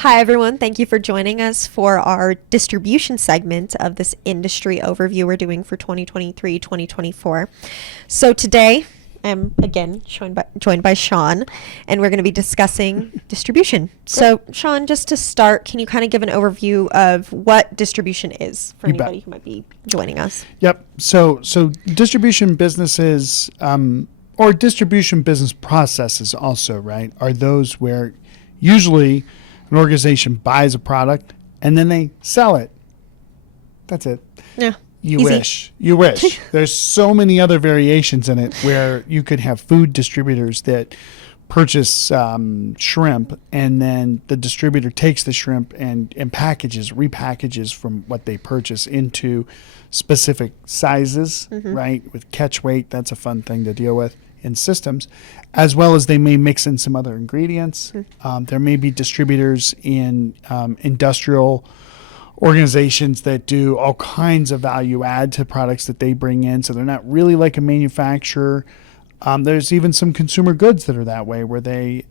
Hi, everyone. Thank you for joining us for our distribution segment of this industry overview we're doing for 2023 2024. So, today I'm again joined by Shawn, and we're going to be discussing distribution. So, Shawn, just to start, can you kind of give an overview of what distribution is for anybody who might be joining us? Yep. So distribution businesses, or distribution business processes also, right, are those where usually an organization buys a product and then they sell it. That's it. Yeah. You Easy. wish. There's so many other variations in it where you could have food distributors that purchase shrimp, and then the distributor takes the shrimp and repackages from what they purchase into specific sizes, right? With catch weight, that's a fun thing to deal with in systems, as well as they may mix in some other ingredients. There may be distributors in industrial organizations that do all kinds of value add to products that they bring in, so they're not really like a manufacturer. There's even some consumer goods that are that way, where they,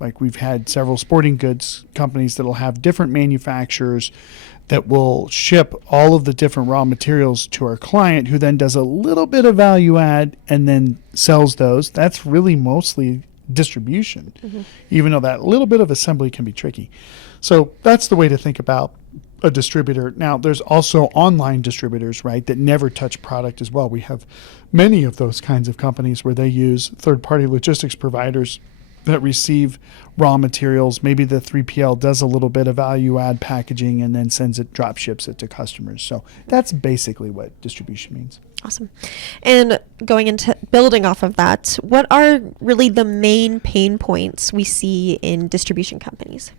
like we've had several sporting goods companies that'll have different manufacturers that will ship all of the different raw materials to our client, who then does a little bit of value add and then sells those. That's really mostly distribution, even though that little bit of assembly can be tricky. So that's the way to think about a distributor. Now, there's also online distributors, right, that never touch product as well. We have many of those kinds of companies where they use third-party logistics providers that receive raw materials. Maybe the 3PL does a little bit of value add packaging and then drop ships it to customers. So that's basically what distribution means. Awesome. And going into building off of that, what are really the main pain points we see in distribution companies?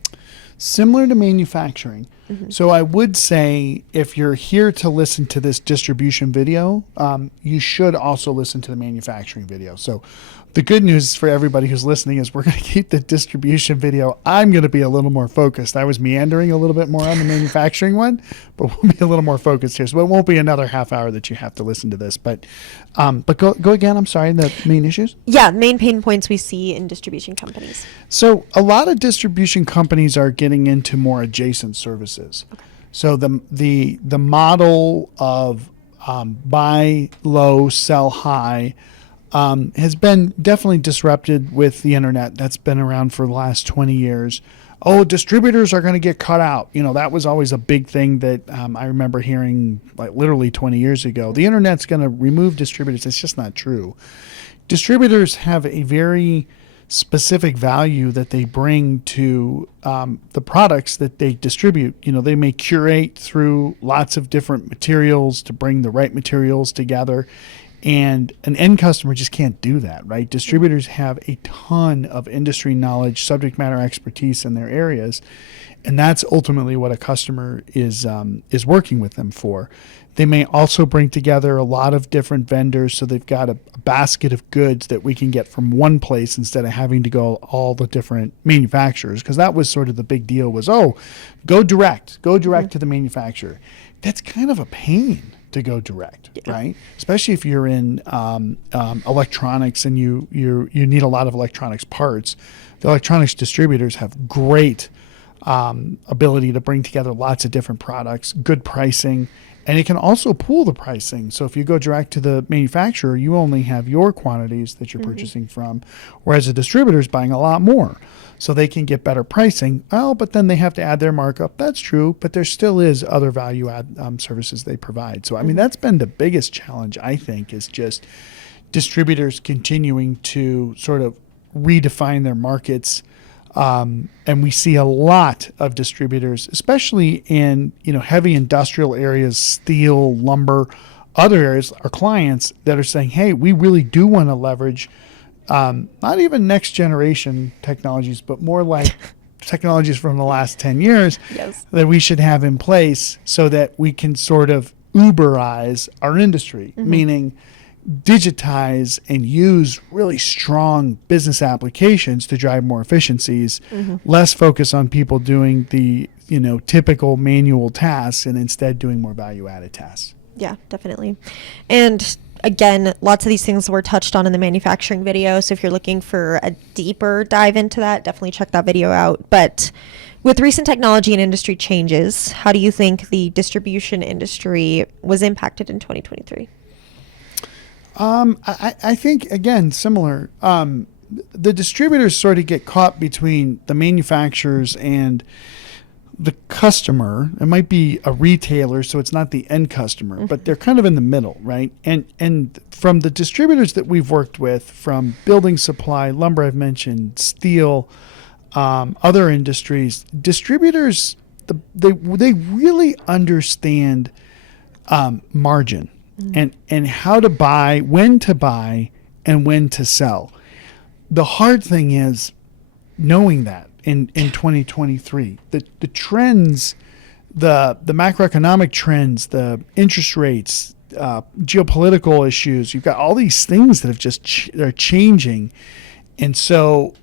Similar to manufacturing. So I would say, if you're here to listen to this distribution video, you should also listen to the manufacturing video. So the good news for everybody who's listening is we're going to keep the distribution video. I'm going to be a little more focused. I was meandering a little bit more on the manufacturing one, but we'll be a little more focused here. So it won't be another half hour that you have to listen to this. But go again. I'm sorry, the main issues? Yeah, main pain points we see in distribution companies. So a lot of distribution companies are getting into more adjacent services. Okay. So the model of buy low, sell high has been definitely disrupted with the internet. That's been around for the last 20 years. Oh, distributors are going to get cut out. That was always a big thing that I remember hearing like literally 20 years ago. The internet's going to remove distributors. It's just not true. Distributors have a very specific value that they bring to the products that they distribute. They may curate through lots of different materials to bring the right materials together, and an end customer just can't do that, right? Distributors have a ton of industry knowledge, subject matter expertise in their areas, and that's ultimately what a customer is working with them for. They may also bring together a lot of different vendors, so they've got a basket of goods that we can get from one place instead of having to go all the different manufacturers, because that was sort of the big deal was, go direct to the manufacturer. That's kind of a pain to go direct, right? Especially if you're in electronics and you need a lot of electronics parts. The electronics distributors have great ability to bring together lots of different products, good pricing, and it can also pool the pricing. So if you go direct to the manufacturer, you only have your quantities that you're purchasing from, whereas a distributor is buying a lot more. So they can get better pricing. Well, but then they have to add their markup. That's true, but there still is other value add services they provide. So, I mean, that's been the biggest challenge, I think, is just distributors continuing to sort of redefine their markets. And we see a lot of distributors, especially in heavy industrial areas, steel, lumber, other areas, our clients that are saying, hey, we really do want to leverage not even next generation technologies, but more like technologies from the last 10 years that we should have in place so that we can sort of Uberize our industry, meaning digitize and use really strong business applications to drive more efficiencies, less focus on people doing the typical manual tasks and instead doing more value-added tasks. Yeah, definitely. And again, lots of these things were touched on in the manufacturing video. So if you're looking for a deeper dive into that, definitely check that video out. But with recent technology and industry changes, how do you think the distribution industry was impacted in 2023? I think, again, similar. The distributors sort of get caught between the manufacturers and the customer. It might be a retailer, so it's not the end customer, but they're kind of in the middle, right? And from the distributors that we've worked with, from building supply, lumber I've mentioned, steel, other industries, distributors, they really understand margin and how to buy, when to buy, and when to sell. The hard thing is knowing that in 2023, the trends, the macroeconomic trends, the interest rates, geopolitical issues, you've got all these things that have they're changing. And so,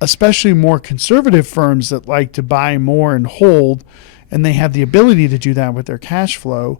especially more conservative firms that like to buy more and hold, and they have the ability to do that with their cash flow,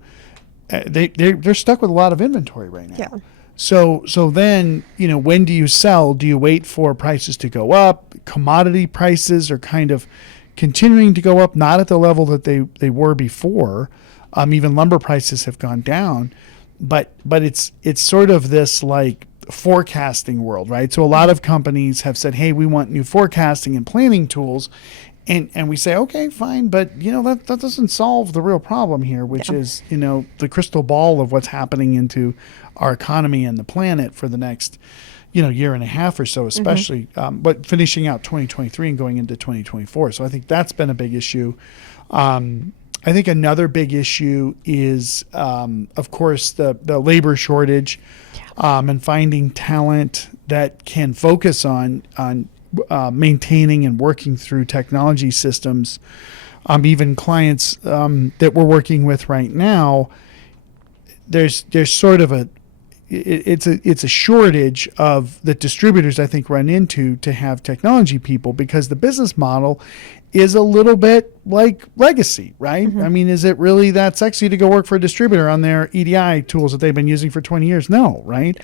they're stuck with a lot of inventory right now. Yeah. So then, when do you sell? Do you wait for prices to go up? Commodity prices are kind of continuing to go up, not at the level that they were before. Even lumber prices have gone down, but it's sort of this like forecasting world, right? So a lot of companies have said, hey, we want new forecasting and planning tools. And we say, okay, fine, but that doesn't solve the real problem here, which is, the crystal ball of what's happening into our economy and the planet for the next, year and a half or so, especially, but finishing out 2023 and going into 2024. So I think that's been a big issue. I think another big issue is, of course, the labor shortage, and finding talent that can focus on maintaining and working through technology systems. Even clients that we're working with right now, there's sort of it's a shortage of the distributors, I think, run into to have technology people, because the business model is a little bit like legacy, right? I mean, is it really that sexy to go work for a distributor on their EDI tools that they've been using for 20 years? No, right?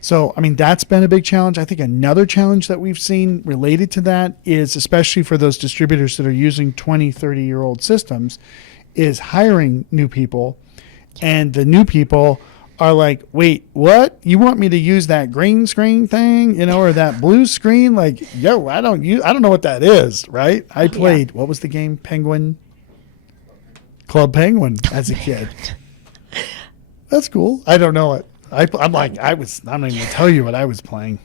So, I mean, that's been a big challenge. I think another challenge that we've seen related to that is, especially for those distributors that are using 20, 30-year-old systems, is hiring new people. And the new people are like, wait, what? You want me to use that green screen thing, or that blue screen? Like, yo, I don't know what that is, right? I played, what was the game? Club Penguin as a kid. That's cool. I don't know it. I'm not even going to tell you what I was playing.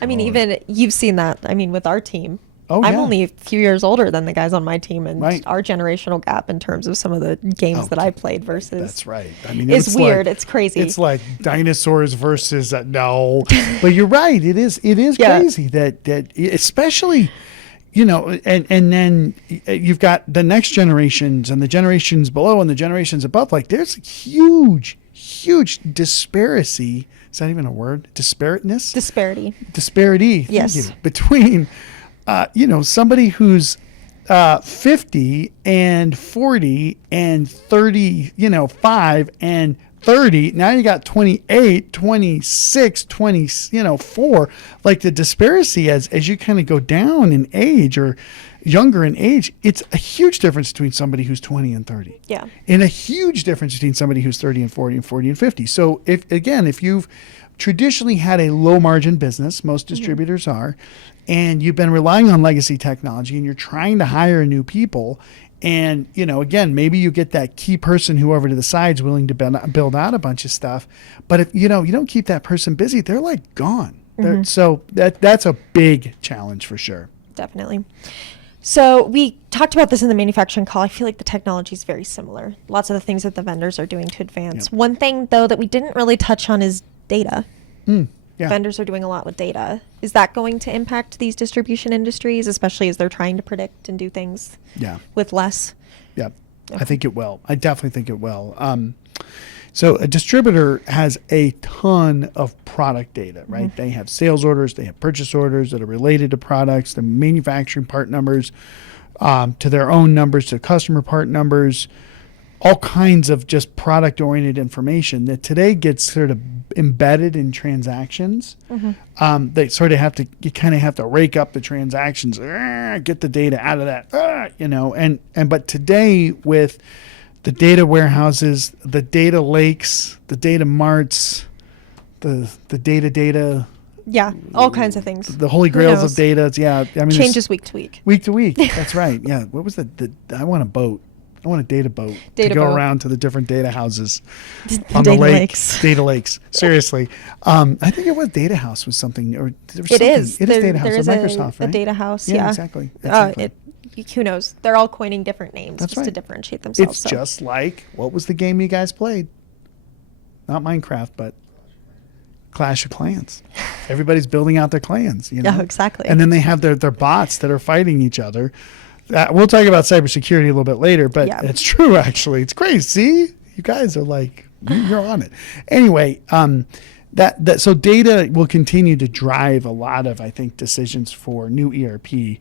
I mean, even you've seen that. I mean, with our team. Oh, I'm yeah. only a few years older than the guys on my team, and Right. our generational gap in terms of some of the games that I played versus. That's right. I mean, it's weird. It's crazy. It's like dinosaurs versus no. But you're right. It is crazy that especially, and then you've got the next generations and the generations below and the generations above. Like, there's huge disparity. Is that even a word? Disparateness? Disparity. Yes. Thank you. Between, somebody who's 50 and 40 and 35 and 30. Now you got 28, 26, 4. Like, the disparity as you kind of go down in age or younger in age, it's a huge difference between somebody who's 20 and 30. Yeah. And a huge difference between somebody who's 30 and 40 and 40 and 50. So if you've traditionally had a low margin business, most distributors are, and you've been relying on legacy technology and you're trying to hire new people, and, again, maybe you get that key person who over to the side's willing to build out a bunch of stuff. But if, you don't keep that person busy, they're like gone. So that's a big challenge for sure. Definitely. So we talked about this in the manufacturing call. I feel like the technology is very similar. Lots of the things that the vendors are doing to advance. Yep. One thing, though, that we didn't really touch on is data. Yeah. Vendors are doing a lot with data. Is that going to impact these distribution industries, especially as they're trying to predict and do things with less? Yeah, Okay. I think it will. I definitely think it will. So a distributor has a ton of product data, right? They have sales orders, they have purchase orders that are related to products, the manufacturing part numbers, to their own numbers, to customer part numbers. all kinds of just product-oriented information that today gets sort of embedded in transactions. They sort of have to, you kind of have to rake up the transactions, get the data out of that, but today with the data warehouses, the data lakes, the data marts, the data, Yeah, all kinds of things. the holy grails of data. Yeah, I mean, Changes week to week. week to week. That's right. Yeah. What was I want a boat. I want a data boat to go around to the different data houses on the lake. Lakes. Data lakes. Seriously. I think it was Data House was something. Or there was It something. is. It is Data House. There is Microsoft, right? a data house. Yeah, Yeah, exactly. Exactly. Who knows? They're all coining different names That's just to right. differentiate themselves. It's just like, what was the game you guys played? Not Minecraft, but Clash of Clans. Everybody's building out their clans, you know? Yeah, exactly. And then they have their bots that are fighting each other. We'll talk about cybersecurity a little bit later, but it's true, actually. It's crazy. See? You guys are like, you're on it. Anyway, so data will continue to drive a lot of, I think, decisions for new ERP.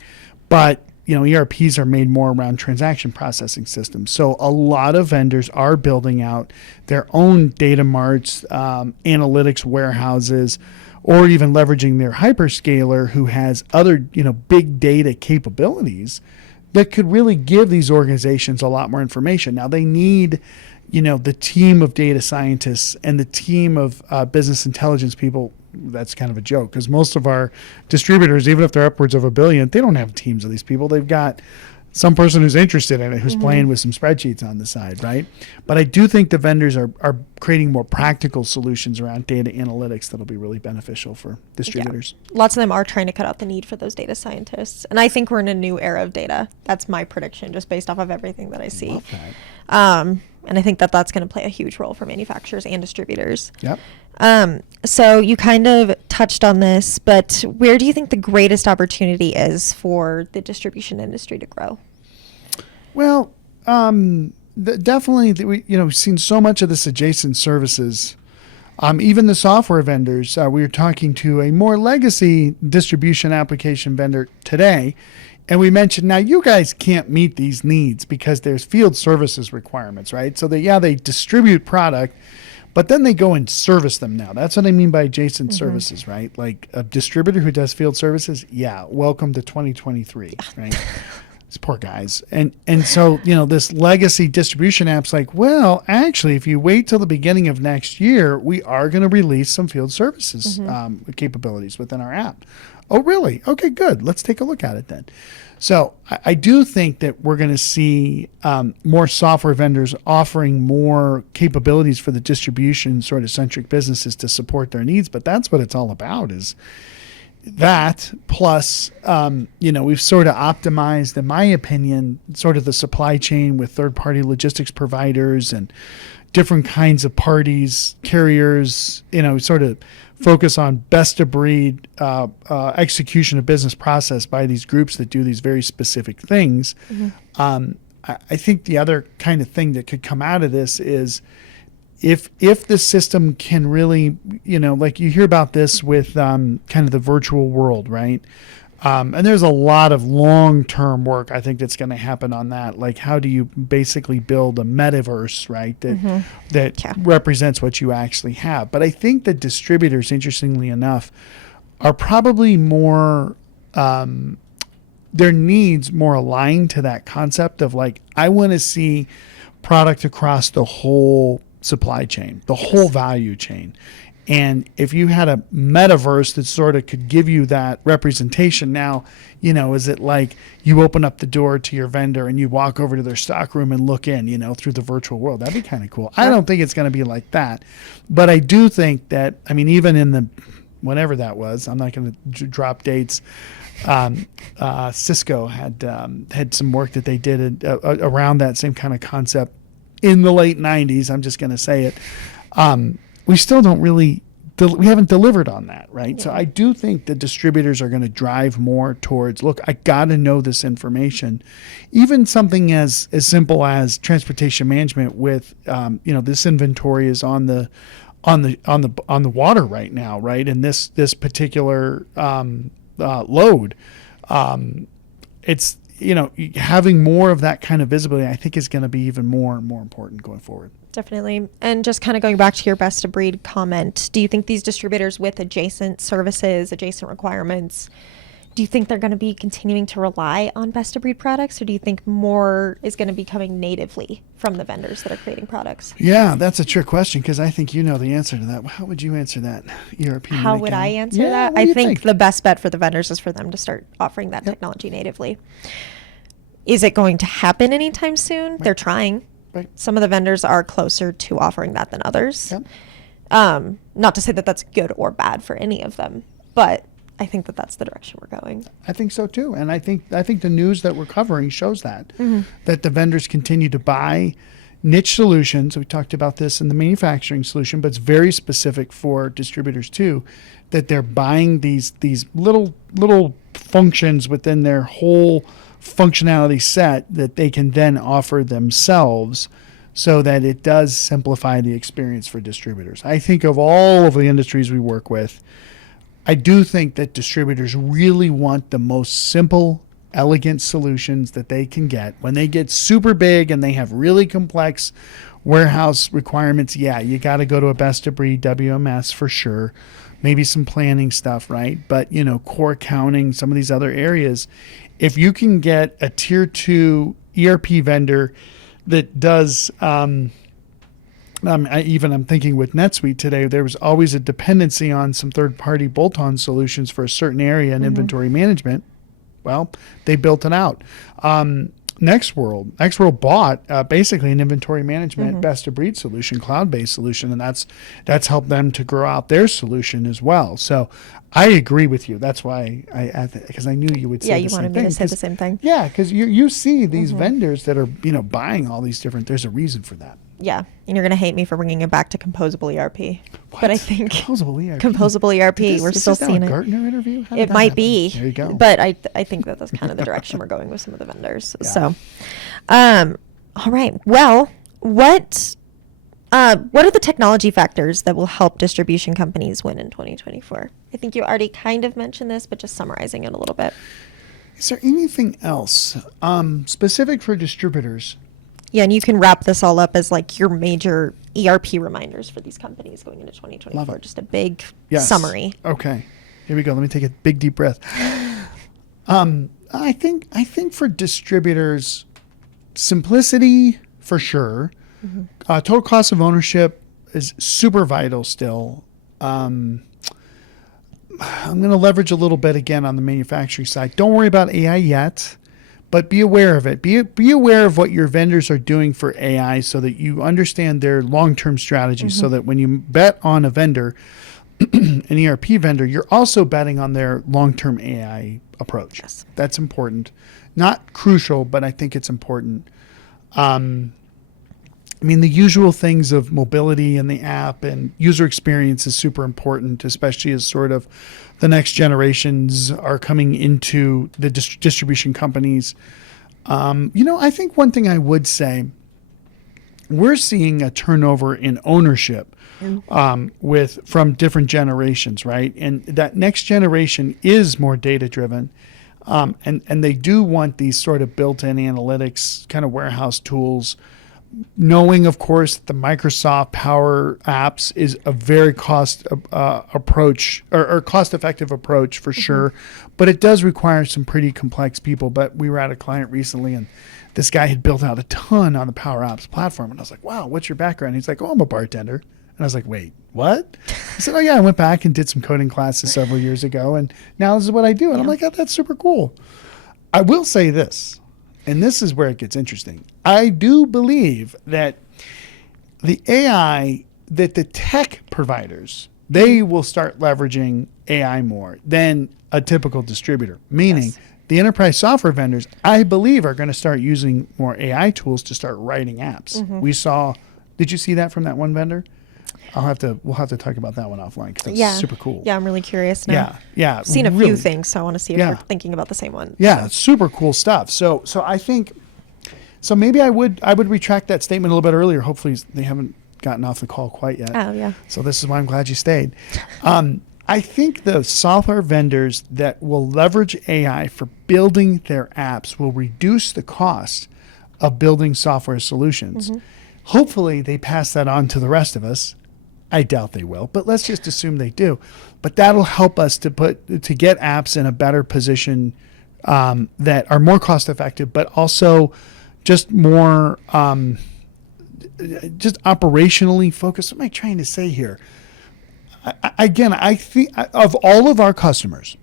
But, ERPs are made more around transaction processing systems. So a lot of vendors are building out their own data marts, analytics warehouses, or even leveraging their hyperscaler who has other, big data capabilities that could really give these organizations a lot more information. Now they need, the team of data scientists and the team of business intelligence people. That's kind of a joke because most of our distributors, even if they're upwards of $1 billion, they don't have teams of these people. They've got some person who's interested in it, who's playing with some spreadsheets on the side, right? But I do think the vendors are creating more practical solutions around data analytics that'll be really beneficial for distributors. Yeah. Lots of them are trying to cut out the need for those data scientists. And I think we're in a new era of data. That's my prediction, just based off of everything that I see. Love that. And I think that that's going to play a huge role for manufacturers and distributors. Yep. So you kind of touched on this, but where do you think the greatest opportunity is for the distribution industry to grow? Well, definitely, we've seen so much of this adjacent services. Even the software vendors, we were talking to a more legacy distribution application vendor today, and we mentioned, now you guys can't meet these needs because there's field services requirements, right? So they distribute product, but then they go and service them now. That's what I mean by adjacent services, right? Like a distributor who does field services, welcome to 2023, right? These poor guys. And so, this legacy distribution app's like, well, actually, if you wait till the beginning of next year, we are going to release some field services capabilities within our app. Oh, really? Okay, good. Let's take a look at it then. So I do think that we're going to see more software vendors offering more capabilities for the distribution sort of centric businesses to support their needs. But that's what it's all about, is that plus, we've sort of optimized, in my opinion, sort of the supply chain with third-party logistics providers and different kinds of parties, carriers, sort of focus on best of breed execution of business process by these groups that do these very specific things. I think the other kind of thing that could come out of this is if the system can really, like you hear about this with kind of the virtual world, right? And there's a lot of long-term work, I think, that's going to happen on that. Like, how do you basically build a metaverse, right, that represents what you actually have? But I think that distributors, interestingly enough, are probably more, their needs more aligned to that concept of, like, I want to see product across the whole supply chain, the whole value chain. And if you had a metaverse that sort of could give you that representation now, is it like you open up the door to your vendor and you walk over to their stock room and look in, through the virtual world? That'd be kind of cool. I don't think it's going to be like that. But I do think that, even in the, whenever that was, I'm not going to drop dates. Cisco had some work that they did around that same kind of concept in the late 90s. I'm just going to say it. We still don't really, we haven't delivered on that, right? Yeah. So I do think the distributors are going to drive more towards, look, I got to know this information. Even something as simple as transportation management with, this inventory is on the water right now, right? And this particular load, it's, having more of that kind of visibility, I think, is going to be even more and more important going forward. Definitely. And just kind of going back to your best of breed comment, do you think these distributors with adjacent services, adjacent requirements, do you think they're going to be continuing to rely on best of breed products, or do you think more is going to be coming natively from the vendors that are creating products? Yeah, that's a trick question, because I think you know the answer to that. How would you answer that, ERP? How would I answer that? What do I you think the best bet for the vendors is for them to start offering that technology natively. Is it going to happen anytime soon? They're trying. Right. Some of the vendors are closer to offering that than others. Yep. Not to say that that's good or bad for any of them, but I think that that's the direction we're going. I think so too, and I think the news that we're covering shows that Mm-hmm. that the vendors continue to buy niche solutions. We talked about this in the manufacturing solution, but it's very specific for distributors too. That they're buying these little functions within their whole functionality set that they can then offer themselves, so that it does simplify the experience for distributors. I think of all of the industries we work with, I do think that distributors really want the most simple, elegant solutions that they can get. When they get super big and they have really complex warehouse requirements, yeah, you got to go to a best of breed WMS for sure. Maybe some planning stuff, right? But, core accounting, some of these other areas, if you can get a tier 2 ERP vendor that does, I'm thinking with NetSuite today, there was always a dependency on some third-party bolt-on solutions for a certain area in inventory management. Well, they built it out. Nextworld bought basically an inventory management best-of-breed solution, cloud-based solution, and that's helped them to grow out their solution as well. So I agree with you. That's why because I knew you would say the same thing. Yeah, you wanted me to say the same thing. Yeah, because you see these vendors that are buying all these different. There's a reason for that. Yeah, and you're going to hate me for bringing it back to composable ERP. What? But I think composable ERP. We're still seeing a it. Gartner interview? It might be. There you go. But I think that's kind of the direction we're going with some of the vendors. Yeah. So, all right. Well, what are the technology factors that will help distribution companies win in 2024? I think you already kind of mentioned this, but just summarizing it a little bit. Is there anything else specific for distributors? Yeah, and you can wrap this all up as like your major ERP reminders for these companies going into 2024. Just a big summary. Okay, here we go. Let me take a big deep breath. I think for distributors, simplicity for sure. Total cost of ownership is super vital still. I'm going to leverage a little bit again on the manufacturing side. Don't worry about AI yet. But be aware of it. Be aware of what your vendors are doing for AI, so that you understand their long-term strategies, so that when you bet on a vendor, an ERP vendor, you're also betting on their long-term AI approach. Yes. That's important. Not crucial, but I think it's important. The usual things of mobility in the app and user experience is super important, especially as sort of the next generations are coming into the distribution companies. I think one thing I would say, we're seeing a turnover in ownership from different generations, right? And that next generation is more data driven. And they do want these sort of built-in analytics kind of warehouse tools, knowing, of course, the Microsoft Power Apps is a very cost-effective approach for sure, but it does require some pretty complex people. But we were at a client recently, and this guy had built out a ton on the Power Apps platform, and I was like, "Wow, what's your background?" He's like, "Oh, I'm a bartender," and I was like, "Wait, what?" I said, "Oh yeah, I went back and did some coding classes several years ago, and now this is what I do." And I'm like, "Oh, that's super cool." I will say this. And this is where it gets interesting. I do believe that the AI, that the tech providers, they will start leveraging AI more than a typical distributor. Meaning the enterprise software vendors, I believe, are going to start using more AI tools to start writing apps. We saw, did you see that from that one vendor? We'll have to talk about that one offline, because that's super cool. Yeah, I'm really curious now. Yeah. I've seen a few things, so I want to see if we're thinking about the same one. Yeah, super cool stuff. So I think, so maybe I would retract that statement a little bit earlier. Hopefully they haven't gotten off the call quite yet. Oh yeah. So this is why I'm glad you stayed. I think the software vendors that will leverage AI for building their apps will reduce the cost of building software solutions. Hopefully, they pass that on to the rest of us. I doubt they will, but let's just assume they do. But that'll help us to get apps in a better position that are more cost effective, but also just more just operationally focused. What am I trying to say here? I think of all of our customers,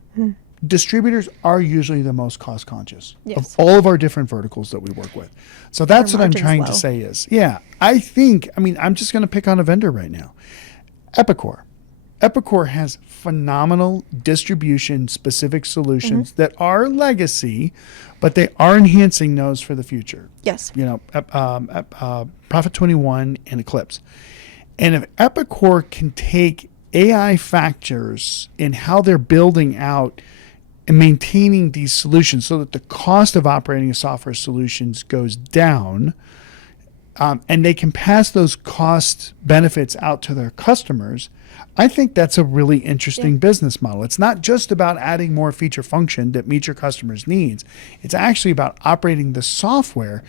distributors are usually the most cost conscious of all of our different verticals that we work with. So that's what I'm trying to say is, I mean, I'm just going to pick on a vendor right now. Epicor. Epicor has phenomenal distribution specific solutions that are legacy, but they are enhancing those for the future. Yes. Prophet 21 and Eclipse. And if Epicor can take AI factors in how they're building out and maintaining these solutions so that the cost of operating a software solutions goes down, and they can pass those cost benefits out to their customers, I think that's a really interesting business model. It's not just about adding more feature function that meets your customers' needs. It's actually about operating the software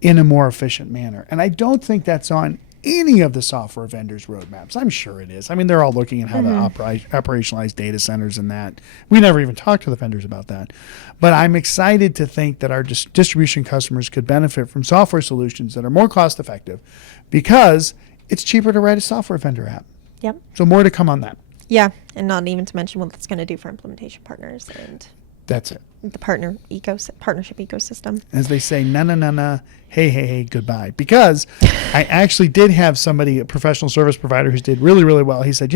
in a more efficient manner. And I don't think that's on any of the software vendors' roadmaps. I'm sure it is. I mean, they're all looking at how to operationalize data centers and that. We never even talked to the vendors about that. But I'm excited to think that our distribution customers could benefit from software solutions that are more cost effective because it's cheaper to write a software vendor app. Yep. So more to come on that. Yeah, and not even to mention what that's going to do for implementation partners and that's it. The partnership ecosystem. As they say, na, hey, goodbye. Because I actually did have somebody, a professional service provider who did really, really well. He said,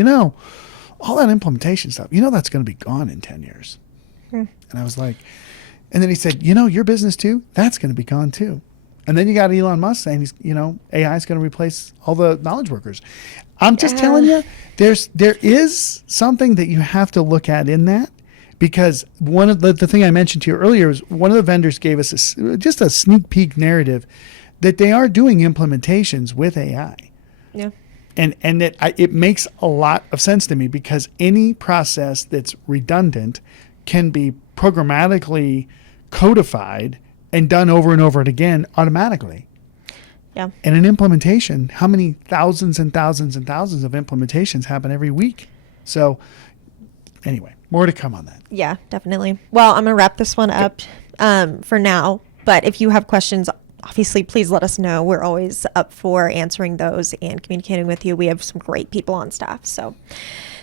all that implementation stuff, that's going to be gone in 10 years. And I was like, and then he said, your business too, that's going to be gone too. And then you got Elon Musk saying, AI is going to replace all the knowledge workers. I'm just telling you, there is something that you have to look at in that. Because one of the thing I mentioned to you earlier is one of the vendors gave us just a sneak peek narrative that they are doing implementations with AI. Yeah. And that it makes a lot of sense to me because any process that's redundant can be programmatically codified and done over and over again automatically. Yeah. And an implementation, how many thousands and thousands and thousands of implementations happen every week? So anyway, more to come on that. Yeah, definitely. Well, I'm going to wrap this one up for now. But if you have questions, obviously, please let us know. We're always up for answering those and communicating with you. We have some great people on staff. So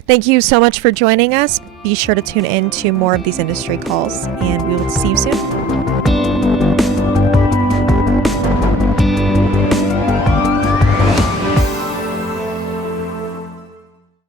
thank you so much for joining us. Be sure to tune in to more of these industry calls, and we will see you soon.